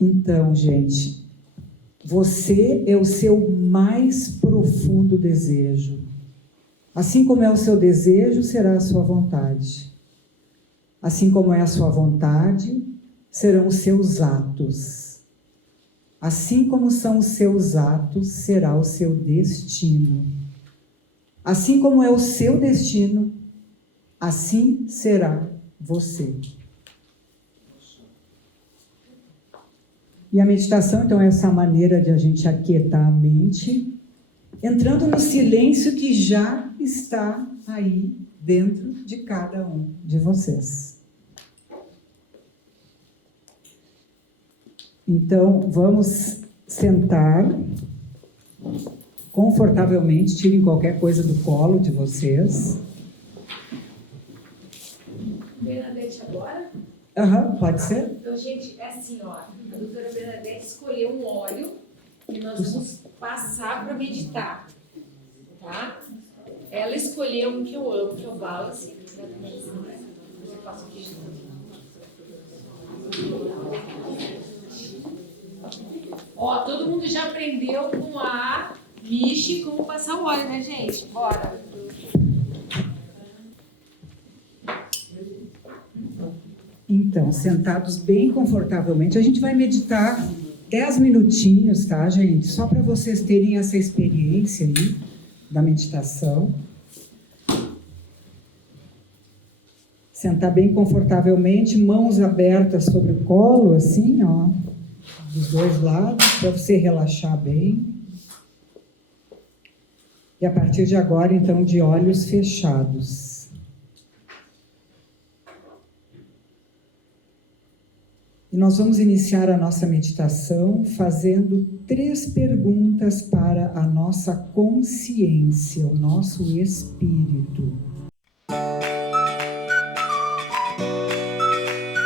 Então, gente, você é o seu mais profundo desejo. Assim como é o seu desejo, será a sua vontade. Assim como é a sua vontade, serão os seus atos. Assim como são os seus atos, será o seu destino. Assim como é o seu destino, assim será você. E a meditação, então, é essa maneira de a gente aquietar a mente, entrando no silêncio que já está aí dentro de cada um de vocês. Então, vamos sentar confortavelmente, tirem qualquer coisa do colo de vocês. Bernadette agora? Pode ser? Então, gente, é assim, ó. A doutora Bernadette escolheu um óleo que nós vamos passar para meditar, tá? Ela escolheu um que eu amo, que é o Balance. Você passa aqui. Ó, todo mundo já aprendeu com a Michi como passar o óleo, né, gente? Bora! Então, sentados bem confortavelmente, a gente vai meditar 10 minutinhos, tá, gente? Só para vocês terem essa experiência aí da meditação. Sentar bem confortavelmente, mãos abertas sobre o colo, assim, ó, dos dois lados, para você relaxar bem. E a partir de agora, então, de olhos fechados. E nós vamos iniciar a nossa meditação fazendo 3 perguntas para a nossa consciência, o nosso espírito.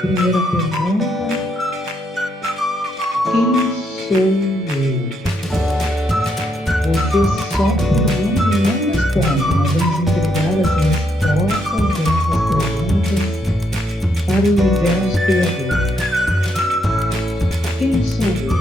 Primeira pergunta: quem sou eu? Você só pergunta e não responde. Nós vamos entregar as respostas dessas perguntas para o universo criador. Quem sou eu?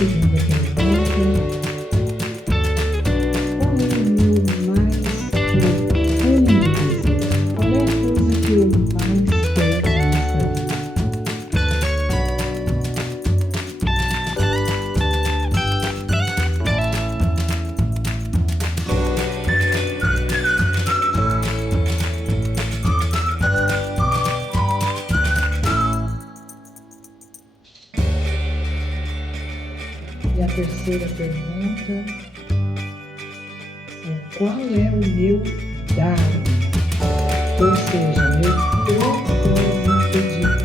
Segunda pergunta: qual é o meu mais profundo desejo? Qual é a coisa que eu mais quero nessa vida? E a terceira pergunta é: qual é o meu dharma? Ou seja, meu propósito de vida.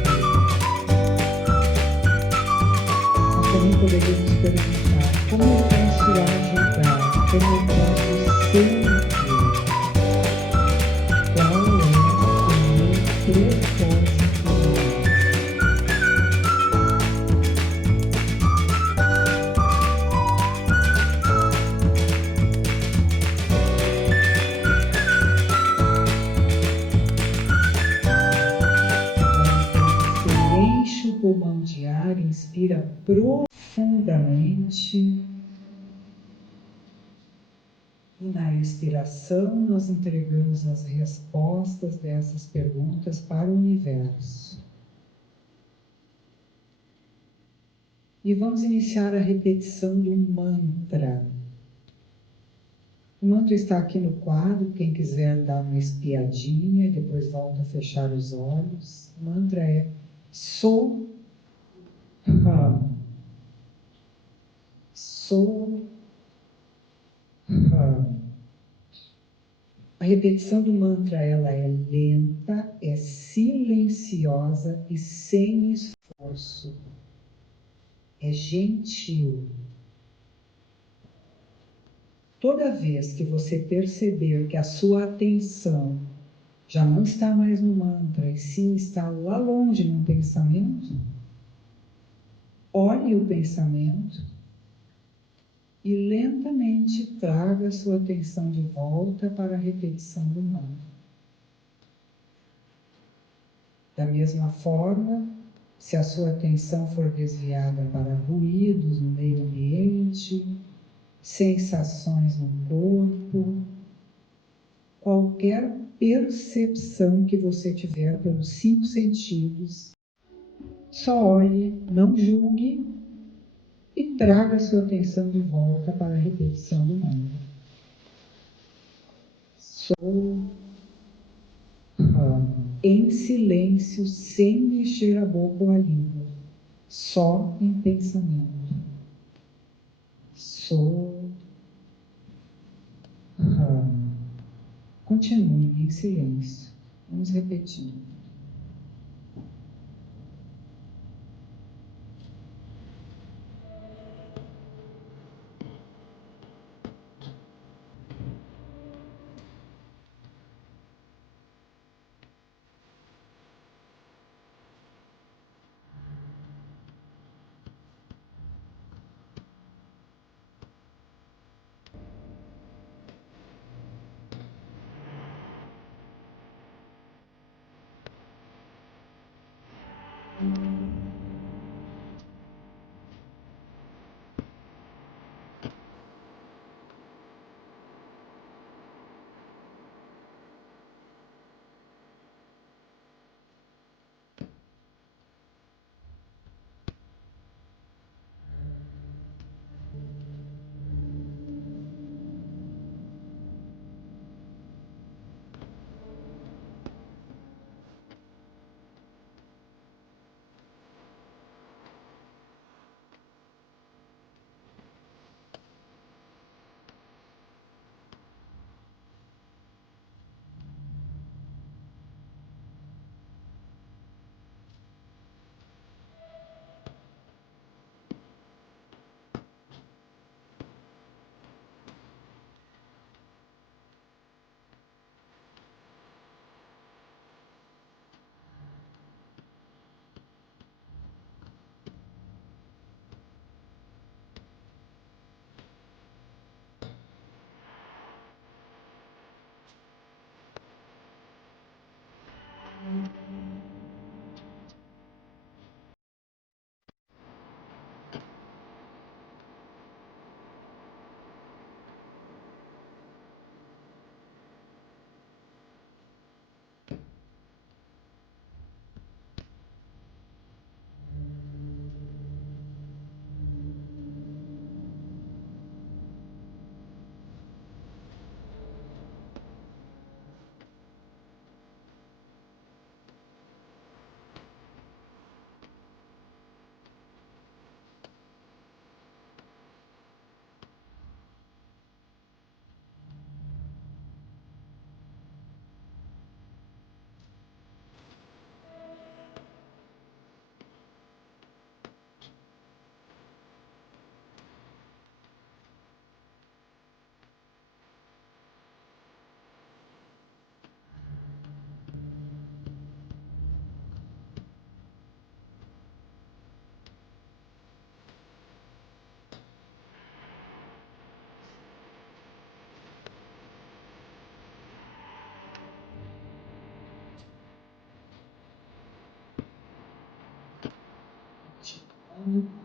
Nós também poderíamos perguntar: como eu posso ajudar? Como eu posso servir? Qual é o meu propósito de vida? Você enche o pulmão de ar, inspira profundamente. E na expiração, nós entregamos as respostas dessas perguntas para o universo. E vamos iniciar a repetição do mantra. O mantra está aqui no quadro, quem quiser dar uma espiadinha e depois volta a fechar os olhos. O mantra é Sou Ram. Sou Ram. A repetição do mantra, ela é lenta, é silenciosa e sem esforço. É gentil. Toda vez que você perceber que a sua atenção já não está mais no mantra, e sim está lá longe num pensamento, olhe o pensamento e lentamente traga a sua atenção de volta para a repetição do mantra. Da mesma forma, se a sua atenção for desviada para ruídos no meio ambiente, sensações no corpo, qualquer percepção que você tiver pelos 5 sentidos, só olhe, não julgue e traga a sua atenção de volta para a repetição do mantra. Em silêncio, sem mexer a boca ou a língua, só em pensamento. Continue em silêncio. Vamos repetir.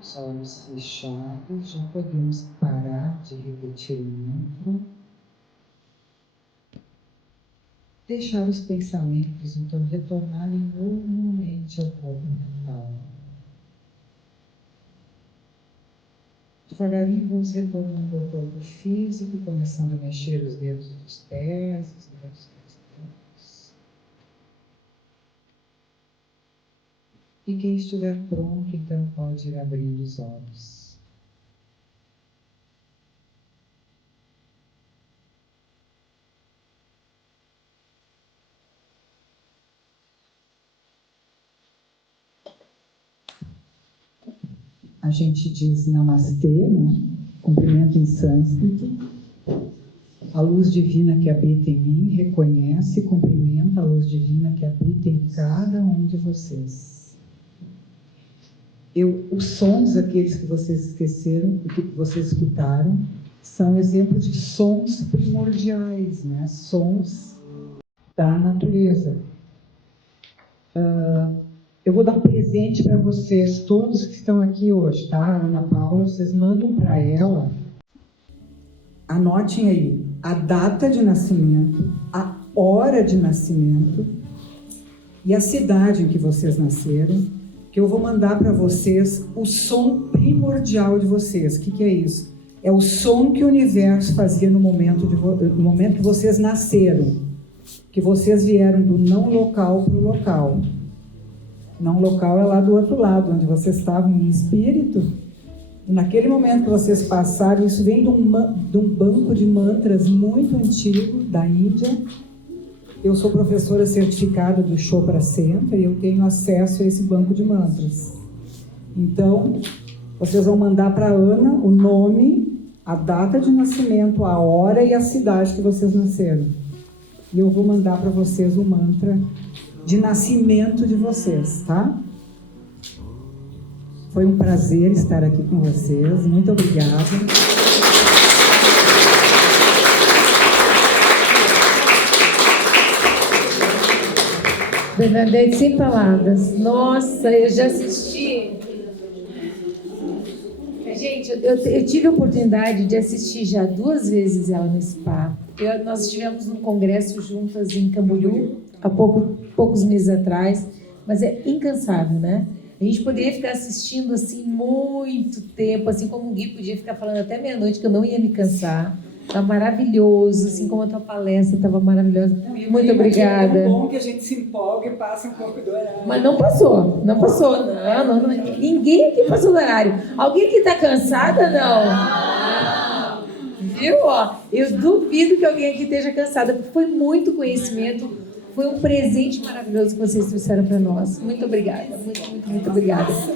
Os olhos fechados, já podemos parar de repetir o mantra. Deixar os pensamentos então retornarem normalmente ao corpo mental. Devagarinho vamos retornando ao corpo físico, começando a mexer os dedos dos pés, os dedos das mãos. E quem estiver pronto, então pode ir abrindo os olhos. A gente diz namastê, né? Cumprimento em sânscrito. A luz divina que habita em mim reconhece e cumprimenta a luz divina que habita em cada um de vocês. Os sons, aqueles que vocês esqueceram, que vocês escutaram, são exemplos de sons primordiais, né? Sons da natureza. Eu vou dar um presente para vocês, todos que estão aqui hoje, tá? Ana Paula, vocês mandam para ela. Anotem aí a data de nascimento, a hora de nascimento e a cidade em que vocês nasceram, que eu vou mandar para vocês o som primordial de vocês. O que é isso? É o som que o universo fazia no momento que vocês nasceram, que vocês vieram do não local para o local. Não local é lá do outro lado, onde vocês estavam em espírito. E naquele momento que vocês passaram, isso vem de um banco de mantras muito antigo da Índia. Eu sou professora certificada do Chopra Center e eu tenho acesso a esse banco de mantras. Então, vocês vão mandar para a Ana o nome, a data de nascimento, a hora e a cidade que vocês nasceram. E eu vou mandar para vocês o mantra de nascimento de vocês, tá? Foi um prazer estar aqui com vocês. Muito obrigada. Bernadette, sem palavras. Nossa, eu já assisti. Gente, eu tive a oportunidade de assistir já 2 vezes ela no spa. Nós estivemos num congresso juntas em Camboriú, há poucos meses atrás, mas é incansável, né? A gente poderia ficar assistindo assim muito tempo, assim como o Gui podia ficar falando até meia-noite, que eu não ia me cansar. Tá maravilhoso, assim como a tua palestra estava maravilhosa. Muito obrigada. É bom que a gente se empolga e passa um pouco do horário. Mas não passou. Não. Ninguém aqui passou do horário. Alguém que está cansada, não? Viu? Ó, eu duvido que alguém aqui esteja cansada, porque foi muito conhecimento, foi um presente maravilhoso que vocês trouxeram para nós. Muito obrigada. Muito obrigada.